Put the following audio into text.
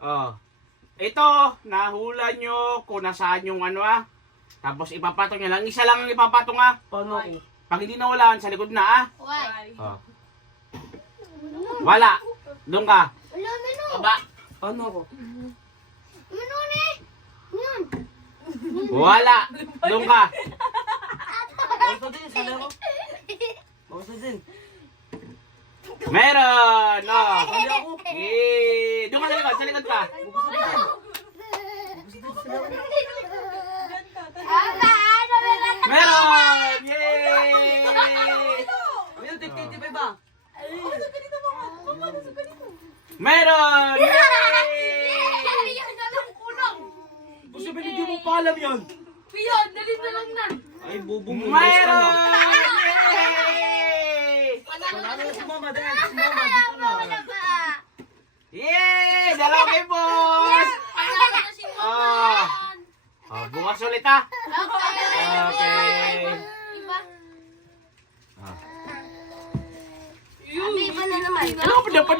Oh. Ito, nahula nyo kung nasaan yung ano Tapos ipapatong nyo lang. Isa lang ang ipapatong Paano ako? Pag hindi nawalaan, sa likod na Why? Oh. Wala. Doon ka. Wala, Mino. Aba. Paano ako? Mino ni. Yan. Wala. Doon ka. Basta din, sala ko. Basta din. Meron. Oh. Sali ako. Doon ka sa likod. Sa likod ka. Meron. Yay! Ayun, 50-55 ba? Meron. Yay! Yan na lang kulang. Gusto binigyan mo pa alam yan. Piyon, dali na lang nan. Ay, bubo mo. Meron. Yay! Ano si mama? Dahil si mama dito na. Yay! Dalawa kay boss! Oh. Oh, bukas ulit Okay. Iba? Ah. Iba na naman. Ano ka pa